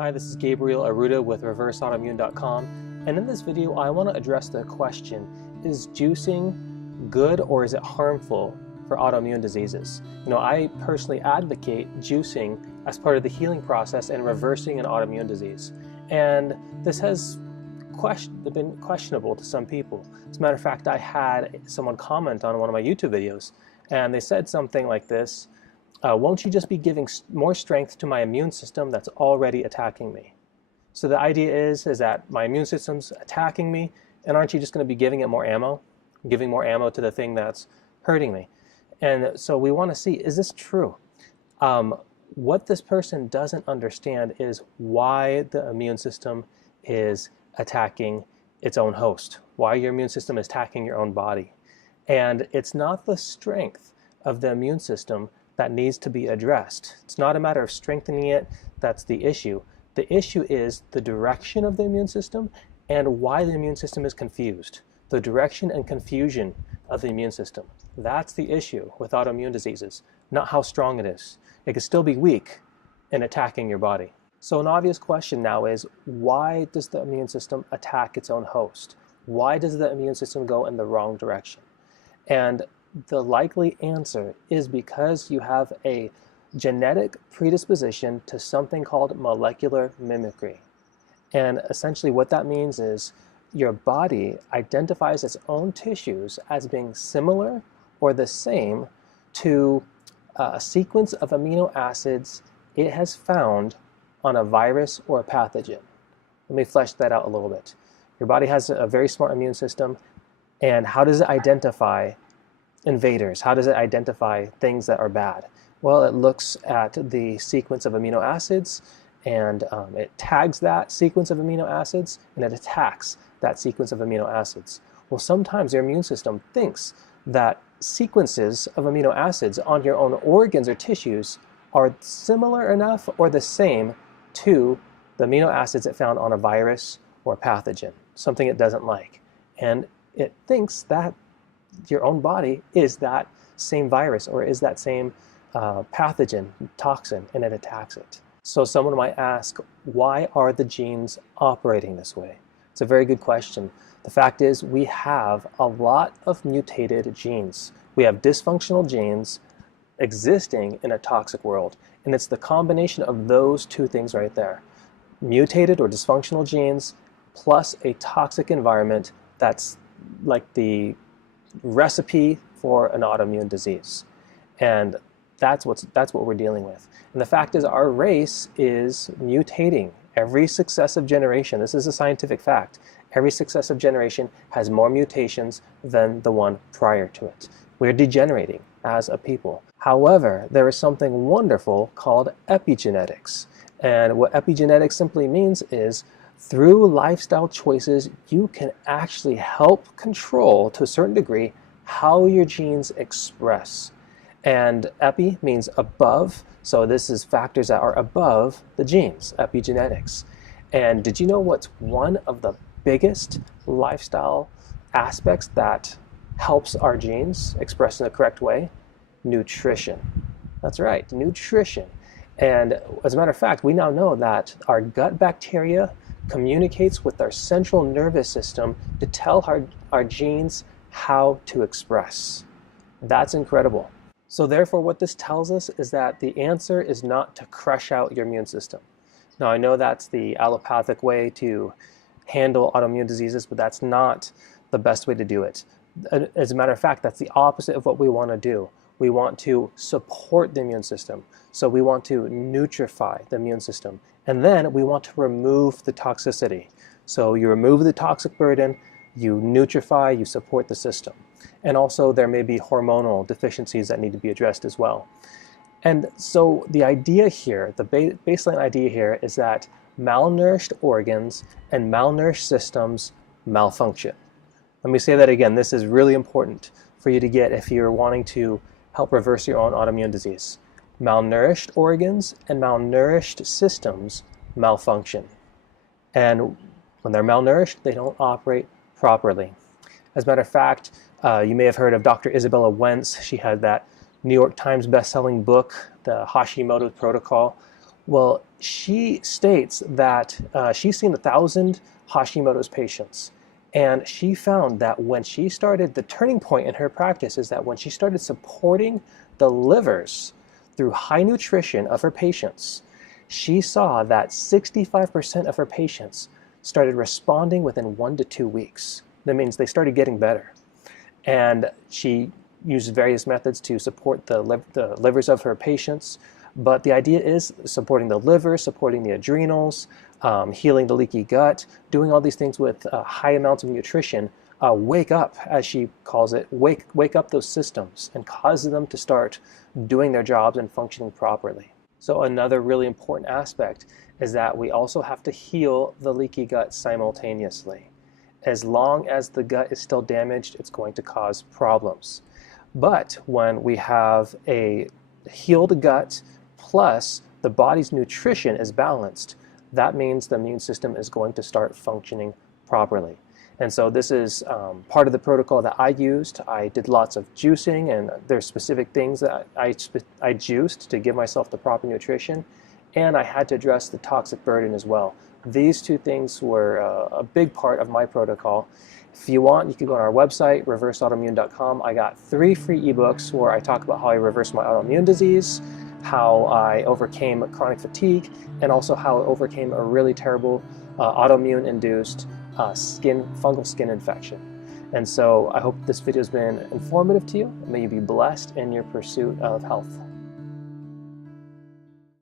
Hi, this is Gabriel Aruda with ReverseAutoimmune.com, and in this video I want to address the question, is juicing good or is it harmful for autoimmune diseases? I personally advocate juicing as part of the healing process and reversing an autoimmune disease, and this has been questionable to some people. As a matter of fact, I had someone comment on one of my YouTube videos, and they said something like this: won't you just be giving more strength to my immune system that's already attacking me? So the idea is that my immune system's attacking me, and aren't you just going to be giving it more ammo? Giving more ammo to the thing that's hurting me. And so we want to see, is this true? What this person doesn't understand is why the immune system is attacking its own host, why your immune system is attacking your own body. And it's not the strength of the immune system that needs to be addressed. It's not a matter of strengthening it that's the issue. The issue is the direction of the immune system and why the immune system is confused. The direction and confusion of the immune system. That's the issue with autoimmune diseases, not how strong it is. It can still be weak in attacking your body. So an obvious question now is, why does the immune system attack its own host? Why does the immune system go in the wrong direction? And the likely answer is because you have a genetic predisposition to something called molecular mimicry. And essentially what that means is your body identifies its own tissues as being similar or the same to a sequence of amino acids it has found on a virus or a pathogen. Let me flesh that out a little bit. Your body has a very smart immune system, and how does it identify invaders? How does it identify things that are bad? Well, it looks at the sequence of amino acids, and it tags that sequence of amino acids, and it attacks that sequence of amino acids. Well, sometimes your immune system thinks that sequences of amino acids on your own organs or tissues are similar enough or the same to the amino acids it found on a virus or a pathogen, something it doesn't like. And it thinks that your own body is that same virus or is that same pathogen, toxin, and it attacks it. So someone might ask, why are the genes operating this way? It's a very good question. The fact is, we have a lot of mutated genes. We have dysfunctional genes existing in a toxic world, and it's the combination of those two things right there. Mutated or dysfunctional genes plus a toxic environment that's like the recipe for an autoimmune disease. And that's what we're dealing with. And the fact is, our race is mutating every successive generation. This is a scientific fact. Every successive generation has more mutations than the one prior to it. We're degenerating as a people. However, there is something wonderful called epigenetics. And what epigenetics simply means is, through lifestyle choices, you can actually help control, to a certain degree, how your genes express. And epi means above, so this is factors that are above the genes, epigenetics. And did you know what's one of the biggest lifestyle aspects that helps our genes express in the correct way? Nutrition. That's right, nutrition. And as a matter of fact, we now know that our gut bacteria communicates with our central nervous system to tell our genes how to express. That's incredible. So therefore, what this tells us is that the answer is not to crush out your immune system. Now, I know that's the allopathic way to handle autoimmune diseases, but that's not the best way to do it. As a matter of fact, that's the opposite of what we want to do. We want to support the immune system. So we want to nutrify the immune system. And then we want to remove the toxicity. So you remove the toxic burden, you nutrify, you support the system. And also there may be hormonal deficiencies that need to be addressed as well. And so the idea here, the baseline idea here, is that malnourished organs and malnourished systems malfunction. Let me say that again. This is really important for you to get if you're wanting to help reverse your own autoimmune disease. Malnourished organs and malnourished systems malfunction. And when they're malnourished, they don't operate properly. As a matter of fact, you may have heard of Dr. Isabella Wentz. She had that New York Times best-selling book, The Hashimoto's Protocol. Well, she states that she's seen 1,000 Hashimoto's patients, and she found that when she started, the turning point in her practice is that when she started supporting the livers through high nutrition of her patients, she saw that 65% of her patients started responding within 1 to 2 weeks. That means they started getting better. And she used various methods to support the livers of her patients. But the idea is supporting the liver, supporting the adrenals, healing the leaky gut, doing all these things with high amounts of nutrition. Wake up, as she calls it, wake up those systems and cause them to start doing their jobs and functioning properly. So another really important aspect is that we also have to heal the leaky gut simultaneously. As long as the gut is still damaged, it's going to cause problems. But when we have a healed gut plus the body's nutrition is balanced, that means the immune system is going to start functioning properly. And so this is part of the protocol that I used. I did lots of juicing, and there's specific things that I juiced to give myself the proper nutrition, and I had to address the toxic burden as well. These two things were a big part of my protocol. If you want, you can go on our website, reverseautoimmune.com. I got 3 free ebooks where I talk about how I reversed my autoimmune disease, how I overcame chronic fatigue, and also how I overcame a really terrible autoimmune-induced fungal skin infection. And so I hope this video has been informative to you. May you be blessed in your pursuit of health.